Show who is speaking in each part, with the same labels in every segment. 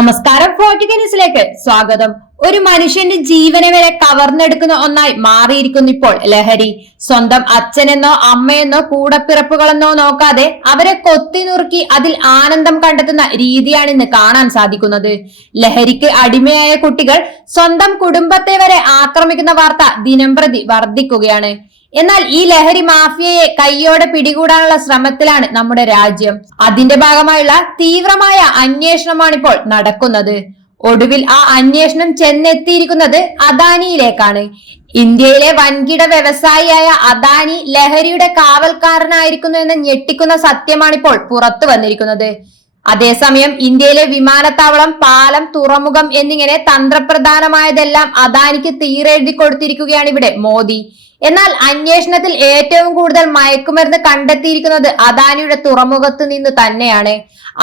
Speaker 1: നമസ്കാരം ഫോർട്ടിക്ക ന്യൂസിലേക്ക് സ്വാഗതം. ഒരു മനുഷ്യന്റെ ജീവനെ വരെ കവർന്നെടുക്കുന്ന ഒന്നായി മാറിയിരിക്കുന്നു ഇപ്പോൾ ലഹരി. സ്വന്തം അച്ഛനെന്നോ അമ്മയെന്നോ കൂടപ്പിറപ്പുകളെന്നോ നോക്കാതെ അവരെ കൊത്തി നുറുക്കി അതിൽ ആനന്ദം കണ്ടെത്തുന്ന രീതിയാണ് ഇന്ന് കാണാൻ സാധിക്കുന്നത്. ലഹരിക്ക് അടിമയായ കുട്ടികൾ സ്വന്തം കുടുംബത്തെ വരെ ആക്രമിക്കുന്ന വാർത്ത ദിനംപ്രതി വർദ്ധിക്കുകയാണ്. എന്നാൽ ഈ ലഹരി മാഫിയയെ കൈയോടെ പിടികൂടാനുള്ള ശ്രമത്തിലാണ് നമ്മുടെ രാജ്യം. അതിന്റെ ഭാഗമായുള്ള തീവ്രമായ അന്വേഷണമാണ് ഇപ്പോൾ നടക്കുന്നത്. ഒടുവിൽ ആ അന്വേഷണം ചെന്നെത്തിയിരിക്കുന്നത് അദാനിയിലേക്കാണ്. ഇന്ത്യയിലെ വൻകിട വ്യവസായിയായ അദാനി ലഹരിയുടെ കാവൽക്കാരനായിരിക്കുന്നു എന്ന ഞെട്ടിക്കുന്ന സത്യമാണിപ്പോൾ പുറത്തു വന്നിരിക്കുന്നത്. അതേസമയം ഇന്ത്യയിലെ വിമാനത്താവളം പാലം തുറമുഖം എന്നിങ്ങനെ തന്ത്രപ്രധാനമായതെല്ലാം അദാനിക്ക് തീരെഴുതി കൊടുത്തിരിക്കുകയാണ് ഇവിടെ മോദി. എന്നാൽ അന്വേഷണത്തിൽ ഏറ്റവും കൂടുതൽ മയക്കുമരുന്ന് കണ്ടെത്തിയിരിക്കുന്നത് അദാനിയുടെ തുറമുഖത്ത് നിന്ന് തന്നെയാണ്.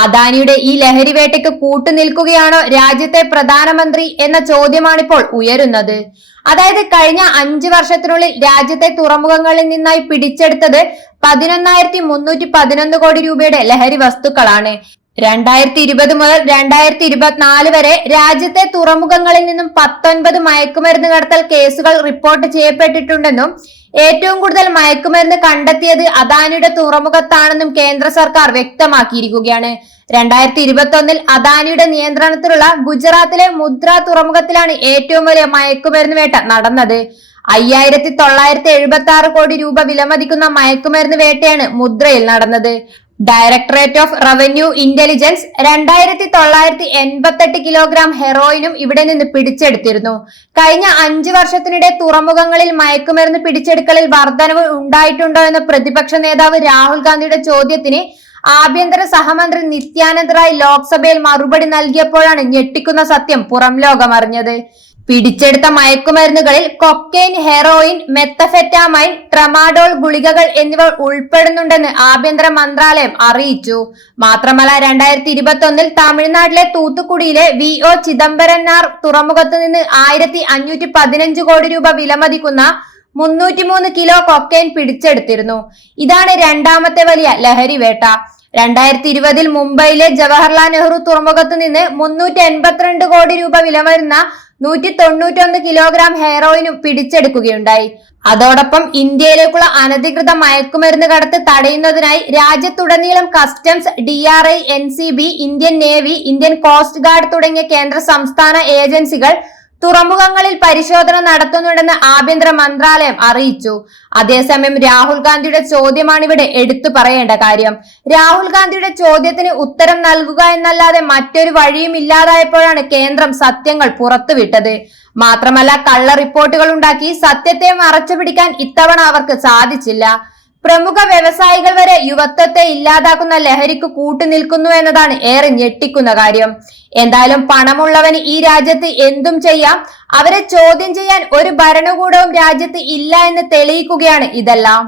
Speaker 1: അദാനിയുടെ ഈ ലഹരി വേട്ടയ്ക്ക് കൂട്ടുനിൽക്കുകയാണോ രാജ്യത്തെ പ്രധാനമന്ത്രി എന്ന ചോദ്യമാണ് ഇപ്പോൾ ഉയരുന്നത്. അതായത് കഴിഞ്ഞ അഞ്ചു വർഷത്തിനുള്ളിൽ രാജ്യത്തെ തുറമുഖങ്ങളിൽ നിന്നായി പിടിച്ചെടുത്തത് പതിനൊന്നായിരത്തി മുന്നൂറ്റി പതിനൊന്ന് കോടി രൂപയുടെ ലഹരി വസ്തുക്കളാണ്. രണ്ടായിരത്തി ഇരുപത് മുതൽ രണ്ടായിരത്തി ഇരുപത്തിനാല് വരെ രാജ്യത്തെ തുറമുഖങ്ങളിൽ നിന്നും പത്തൊൻപത് മയക്കുമരുന്ന് കടത്തൽ കേസുകൾ റിപ്പോർട്ട് ചെയ്യപ്പെട്ടിട്ടുണ്ടെന്നും ഏറ്റവും കൂടുതൽ മയക്കുമരുന്ന് കണ്ടെത്തിയത് അദാനിയുടെ തുറമുഖത്താണെന്നും കേന്ദ്ര സർക്കാർ വ്യക്തമാക്കിയിരിക്കുകയാണ്. രണ്ടായിരത്തി ഇരുപത്തി ഒന്നിൽ അദാനിയുടെ നിയന്ത്രണത്തിലുള്ള ഗുജറാത്തിലെ മുദ്ര തുറമുഖത്തിലാണ് ഏറ്റവും വലിയ മയക്കുമരുന്ന് വേട്ട നടന്നത്. അയ്യായിരത്തി തൊള്ളായിരത്തി എഴുപത്തി ആറ് കോടി രൂപ വിലമതിക്കുന്ന മയക്കുമരുന്ന് വേട്ടയാണ് മുദ്രയിൽ നടന്നത്. ഡയറക്ടറേറ്റ് ഓഫ് റവന്യൂ ഇന്റലിജൻസ് രണ്ടായിരത്തി തൊള്ളായിരത്തി എൺപത്തെട്ട് കിലോഗ്രാം ഹെറോയിനും ഇവിടെ നിന്ന് പിടിച്ചെടുത്തിരുന്നു. കഴിഞ്ഞ അഞ്ചു വർഷത്തിനിടെ തുറമുഖങ്ങളിൽ മയക്കുമരുന്ന് പിടിച്ചെടുക്കലിൽ വർധനവ് ഉണ്ടായിട്ടുണ്ടോ എന്ന പ്രതിപക്ഷ നേതാവ് രാഹുൽ ഗാന്ധിയുടെ ചോദ്യത്തിന് ആഭ്യന്തര സഹമന്ത്രി നിത്യാനന്ദ് റായ് ലോക്സഭയിൽ മറുപടി നൽകിയപ്പോഴാണ് ഞെട്ടിക്കുന്ന സത്യം പുറം ലോകമറിഞ്ഞത് പിടിച്ചെടുത്ത മയക്കുമരുന്നുകളിൽ കൊക്കൈൻ ഹെറോയിൻ മെത്തഫെറ്റാമൈൻ ട്രമാഡോൾ ഗുളികകൾ എന്നിവ ഉൾപ്പെടുന്നുണ്ടെന്ന് ആഭ്യന്തര മന്ത്രാലയം അറിയിച്ചു. മാത്രമല്ല രണ്ടായിരത്തി ഇരുപത്തി ഒന്നിൽ തമിഴ്നാട്ടിലെ തൂത്തുക്കുടിയിലെ വി ഒ ചിദംബരനാർ തുറമുഖത്ത് നിന്ന് ആയിരത്തി അഞ്ഞൂറ്റി പതിനഞ്ച് കോടി രൂപ വിലമതിക്കുന്ന മുന്നൂറ്റിമൂന്ന് കിലോ കൊക്കൈൻ പിടിച്ചെടുത്തിരുന്നു. ഇതാണ് രണ്ടാമത്തെ വലിയ ലഹരി വേട്ട രണ്ടായിരത്തി ഇരുപതിൽ മുംബൈയിലെ ജവഹർലാൽ നെഹ്റു തുറമുഖത്ത് നിന്ന് മുന്നൂറ്റി എൺപത്തിരണ്ട് കോടി രൂപ വില വരുന്ന നൂറ്റി തൊണ്ണൂറ്റൊന്ന് കിലോഗ്രാം ഹെയറോയിനും പിടിച്ചെടുക്കുകയുണ്ടായി. അതോടൊപ്പം ഇന്ത്യയിലേക്കുള്ള അനധികൃത മയക്കുമരുന്ന് കടത്ത് തടയുന്നതിനായി രാജ്യത്തുടനീളം customs D R I N C B Indian navy Indian coast guard തുടങ്ങിയ കേന്ദ്ര സംസ്ഥാന ഏജൻസികൾ തുറമുഖങ്ങളിൽ പരിശോധന നടത്തുന്നുണ്ടെന്ന് ആഭ്യന്തര മന്ത്രാലയം അറിയിച്ചു. അതേസമയം രാഹുൽ ഗാന്ധിയുടെ ചോദ്യമാണ് ഇവിടെ എടുത്തു പറയേണ്ട കാര്യം. രാഹുൽ ഗാന്ധിയുടെ ചോദ്യത്തിന് ഉത്തരം നൽകുക എന്നല്ലാതെ മറ്റൊരു വഴിയും ഇല്ലാതായപ്പോഴാണ് കേന്ദ്രം സത്യങ്ങൾ പുറത്തുവിട്ടത്. മാത്രമല്ല കള്ള റിപ്പോർട്ടുകൾ ഉണ്ടാക്കി സത്യത്തെ മറച്ചു പിടിക്കാൻ ഇത്തവണ അവർക്ക് സാധിച്ചില്ല. പ്രമുഖ വ്യവസായികൾ വരെ യുവത്വത്തെ ഇല്ലാതാക്കുന്ന ലഹരിക്ക് കൂട്ടുനിൽക്കുന്നു എന്നതാണ് ഏറെ ഞെട്ടിക്കുന്ന കാര്യം. എന്തായാലും പണമുള്ളവന് ഈ രാജ്യത്ത് എന്തും ചെയ്യാം. അവരെ ചോദ്യം ചെയ്യാൻ ഒരു ഭരണകൂടവും രാജ്യത്ത് ഇല്ല എന്ന് തെളിയിക്കുകയാണ് ഇതെല്ലാം.